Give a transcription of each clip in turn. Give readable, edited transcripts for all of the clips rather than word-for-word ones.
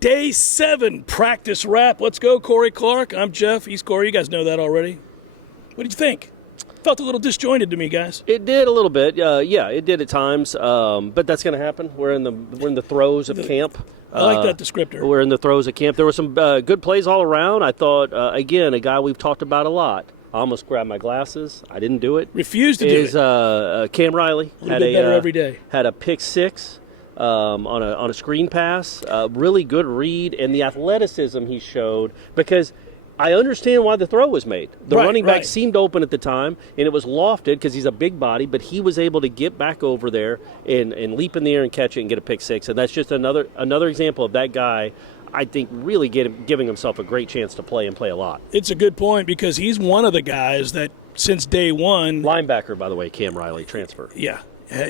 Day 7 practice wrap. Let's go, Corey Clark. I'm Jeff. He's Corey. You guys know that already. What did you think? Felt a little disjointed to me, guys. It did a little bit. Yeah, it did at times. But that's going to happen. We're in the throes of camp. I like that descriptor. We're in the throes of camp. There were some good plays all around. I thought, again, a guy we've talked about a lot. I almost grabbed my glasses. I didn't do it. Refused to do it. Cam Riley. A little bit better every day. Had a pick six. On a screen pass, really good read, and the athleticism he showed, because I understand why the throw was made. The running back seemed open at the time, and it was lofted because he's a big body, but he was able to get back over there and leap in the air and catch it and get a pick six, and that's just another example of that guy, I think, really giving himself a great chance to play and play a lot. It's a good point because he's one of the guys that since day one. Linebacker, by the way, Cam Riley, transfer. Yeah.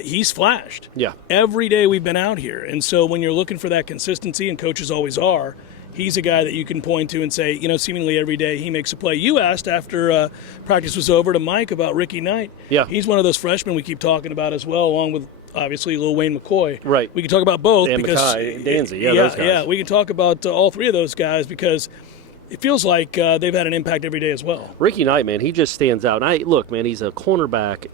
He's flashed. Yeah. Every day we've been out here. And so when you're looking for that consistency, and coaches always are, he's a guy that you can point to and say, seemingly every day he makes a play. You asked after practice was over to Mike about Ricky Knight. Yeah. He's one of those freshmen we keep talking about as well, along with obviously Lil Wayne McCoy. Right. We can talk about both. Dan because McKay, Danzy, those guys. Yeah, we can talk about all three of those guys because it feels like they've had an impact every day as well. Ricky Knight, man, he just stands out. And look, man, he's a cornerback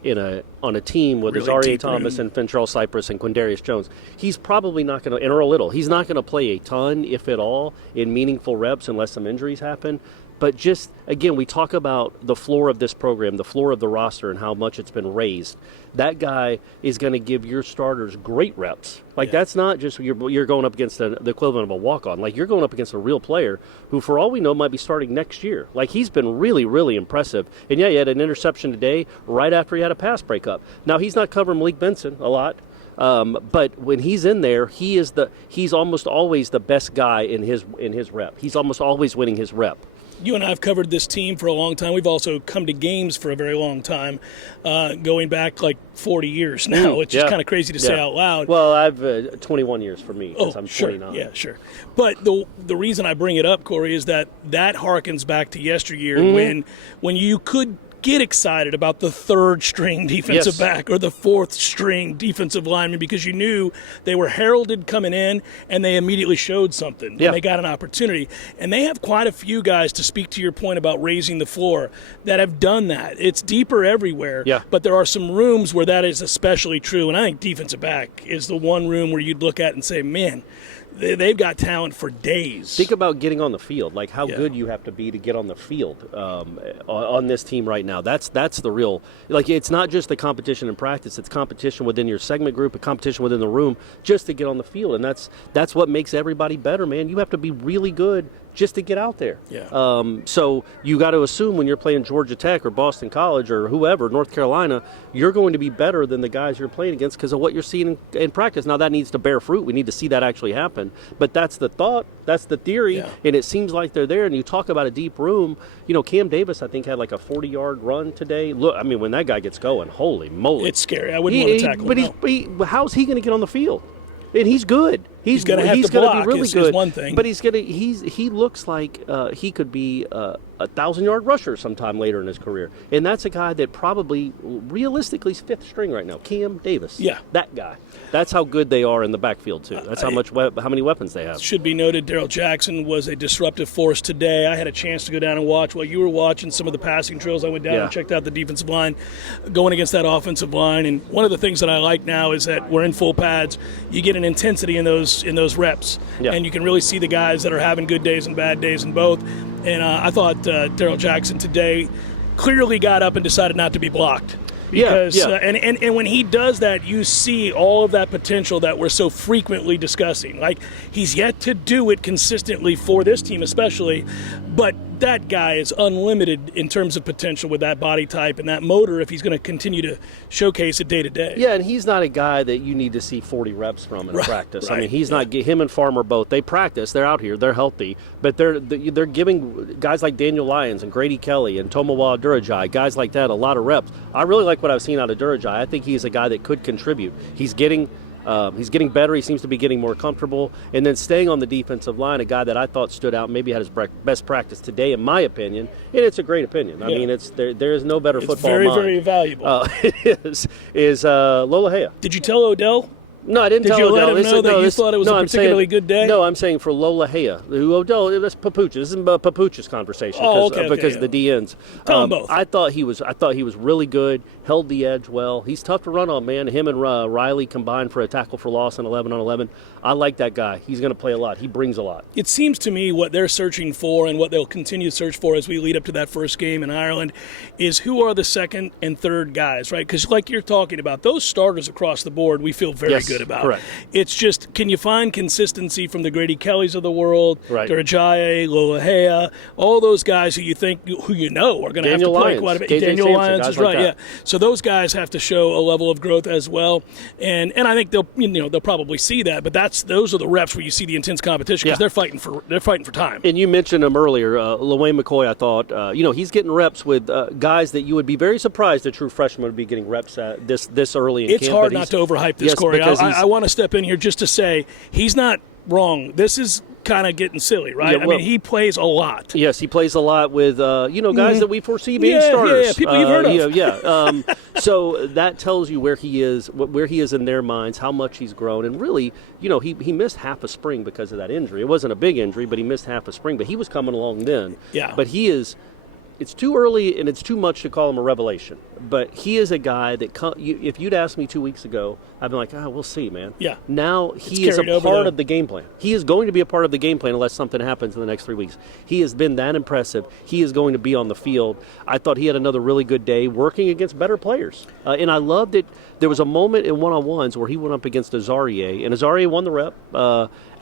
on a team with really R.A. Thomas and Fentrell Cypress and Quindarius Jones. He's probably not going to, and Earl Little, he's not going to play a ton, if at all, in meaningful reps unless some injuries happen. But just, again, we talk about the floor of this program, the floor of the roster, and how much it's been raised. That guy is going to give your starters great reps. That's not just you're going up against the equivalent of a walk-on. You're going up against a real player who, for all we know, might be starting next year. He's been really, really impressive. And, yeah, he had an interception today right after he had a pass breakup. Now, he's not covering Malik Benson a lot. But when he's in there, he's almost always the best guy in his rep. He's almost always winning his rep. You and I have covered this team for a long time. We've also come to games for a very long time, going back 40 years now, which is kind of crazy to say out loud. Well, I've 21 years for me because I'm 29. Yeah, sure. But the reason I bring it up, Corey, is that harkens back to yesteryear when you could get excited about the third string defensive back or the fourth string defensive lineman because you knew they were heralded coming in and they immediately showed something and they got an opportunity. And they have quite a few guys, to speak to your point about raising the floor, that have done that. It's deeper everywhere, but there are some rooms where that is especially true. And I think defensive back is the one room where you'd look at and say, man, they've got talent for days. Think about getting on the field, how good you have to be to get on the field on this team right now. That's the real, it's not just the competition in practice, it's competition within your segment group, a competition within the room just to get on the field. And that's what makes everybody better, man. You have to be really good just to get out there. Yeah. So you got to assume when you're playing Georgia Tech or Boston College or whoever, North Carolina, you're going to be better than the guys you're playing against because of what you're seeing in practice. Now that needs to bear fruit. We need to see that actually happen. But that's the thought, that's the theory, and it seems like they're there. And you talk about a deep room. Cam Davis, I think, had a 40-yard run today. Look, I mean, when that guy gets going, holy moly. It's scary. I wouldn't want to tackle him. But how's he going to get on the field? And he's good. He's going to have to block, be really is good. One thing. But he looks like he could be a 1,000-yard rusher sometime later in his career. And that's a guy that probably realistically is fifth string right now. Cam Davis. Yeah. That guy. That's how good they are in the backfield too. That's how many weapons they have. Should be noted, Darrell Jackson was a disruptive force today. I had a chance to go down and watch while you were watching some of the passing drills. I went down and checked out the defensive line going against that offensive line. And one of the things that I like now is that we're in full pads. You get an intensity in those reps, and you can really see the guys that are having good days and bad days in both. And I thought Darrell Jackson today clearly got up and decided not to be blocked. Because and when he does that, you see all of that potential that we're so frequently discussing. He's yet to do it consistently for this team especially, but that guy is unlimited in terms of potential with that body type and that motor if he's going to continue to showcase it day to day. Yeah, and he's not a guy that you need to see 40 reps from in practice. I mean, he's not. Him and Farmer both, they practice, they're out here, they're healthy, but they're giving guys like Daniel Lyons and Grady Kelly and Tomowa Durajai, guys like that, a lot of reps. I really like what I've seen out of Durajai. I think he's a guy that could contribute. He's getting better. He seems to be getting more comfortable. And then staying on the defensive line, a guy that I thought stood out, maybe had his best practice today, in my opinion. And it's a great opinion. I mean, there is no better football mind. It's very, very valuable. It is Lola Hea. Did you tell Odell No, I didn't Did tell you Odell. let him know that you thought it was a particularly good day? No, I'm saying for Lola Hea, who Odell, that's Papucha. This isn't Papucha's conversation because of the DNs. Tell them both. I thought he was really good, held the edge well. He's tough to run on, man. Him and Riley combined for a tackle for loss on 11 on 11. I like that guy. He's going to play a lot. He brings a lot. It seems to me what they're searching for and what they'll continue to search for as we lead up to that first game in Ireland is who are the second and third guys, right? Because like you're talking about, those starters across the board we feel very good about. Correct. It's just, can you find consistency from the Grady Kellys of the world, right. Durajaye, Lolahea, all those guys who you know are going to have to play quite a bit. Daniel Lyons is right, yeah. So those guys have to show a level of growth as well, and I think they'll probably see that. But those are the reps where you see the intense competition because they're fighting for time. And you mentioned him earlier, LaWayne McCoy. I thought he's getting reps with guys that you would be very surprised a true freshman would be getting reps at this early in camp. It's hard not to overhype this, Corey. I want to step in here just to say he's not wrong. This is kind of getting silly, right? Yeah, well, I mean, he plays a lot. Yes, he plays a lot with guys that we foresee being starters. Yeah, people you've heard of. So that tells you where he is in their minds, how much he's grown, and really, he missed half a spring because of that injury. It wasn't a big injury, but he missed half a spring. But he was coming along then. Yeah. But he is. It's too early and it's too much to call him a revelation. But he is a guy that, if you'd asked me 2 weeks ago, I'd be like, we'll see, man. Yeah. Now he is a part of the game plan. He is going to be a part of the game plan unless something happens in the next 3 weeks. He has been that impressive. He is going to be on the field. I thought he had another really good day working against better players. And I loved it. There was a moment in one-on-ones where he went up against Azarie, and Azarie won the rep.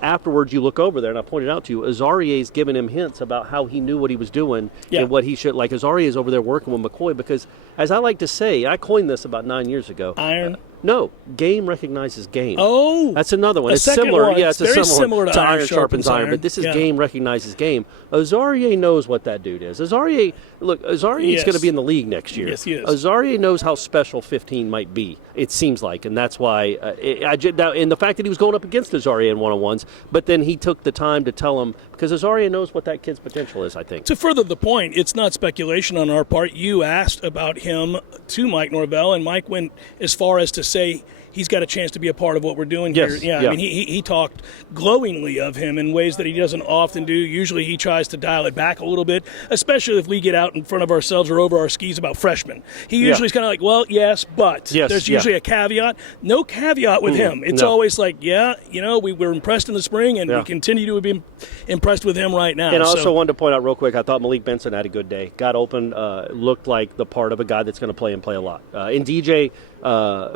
Afterwards, you look over there, and I pointed out to you, Azarie's giving him hints about how he knew what he was doing and what he should. Like, Azarie is over there working with McCoy because, as I like to say, I coined this about 9 years ago. Iron? No, game recognizes game. Oh, that's another one. It's similar. One. Yeah, it's very similar to iron sharpens iron. But this is game recognizes game. Azarie knows what that dude is. Azarie is going to be in the league next year. Yes, he is. Azarie knows how special 15 might be. It seems like, and that's why. And the fact that he was going up against Azarie in one-on-ones, but then he took the time to tell him because Azarie knows what that kid's potential is. I think. To further the point, it's not speculation on our part. You asked about him to Mike Norvell, and Mike went as far as to say he's got a chance to be a part of what we're doing here. Yeah, I mean, he talked glowingly of him in ways that he doesn't often do. Usually he tries to dial it back a little bit, especially if we get out in front of ourselves or over our skis about freshmen. He usually is kind of like, well, yes, but. There's usually a caveat. No caveat with him. It's always like, we were impressed in the spring, and we continue to be impressed with him right now. And I also wanted to point out real quick, I thought Malik Benson had a good day. Got open, looked like the part of a guy that's going to play a lot. And DJ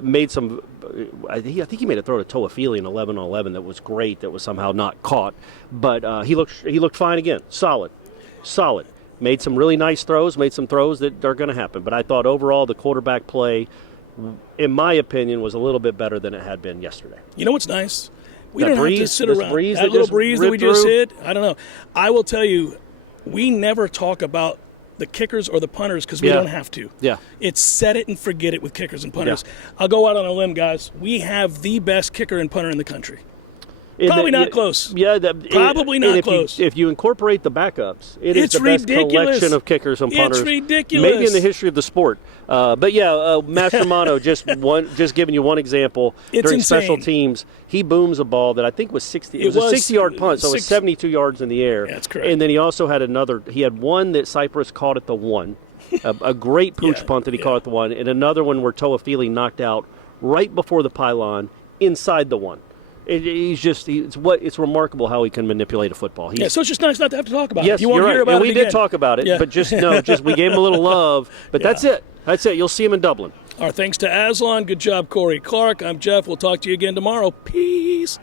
made some. I think he made a throw to Toafili in 11 on 11 that was great. That was somehow not caught, but he looked fine again. Solid. Made some really nice throws. Made some throws that are going to happen. But I thought overall the quarterback play, in my opinion, was a little bit better than it had been yesterday. You know what's nice? We that don't breeze, have to sit around. That little breeze that we just through. hit. I don't know. I will tell you, we never talk about the kickers or the punters because we don't have to. Yeah. It's set it and forget it with kickers and punters. Yeah. I'll go out on a limb, guys. We have the best kicker and punter in the country. Probably not close. Yeah, probably not close. If you incorporate the backups, it's the best collection of kickers and punters. It's ridiculous. Maybe in the history of the sport. But Master Mono, just giving you one example. During special teams, he booms a ball that I think was 60. It was a 60-yard punt, so it was 72 yards in the air. Yeah, that's correct. And then he also had another. He had one that Cypress caught at the one, a great pooch punt that he caught at the one, and another one where Toafili knocked out right before the pylon inside the one. It's remarkable how he can manipulate a football. So it's just nice not to have to talk about it. Yes, you won't you're hear right. about and it we again. did talk about it, but just we gave him a little love. But that's it. You'll see him in Dublin. Our thanks to Aslan. Good job, Corey Clark. I'm Jeff. We'll talk to you again tomorrow. Peace.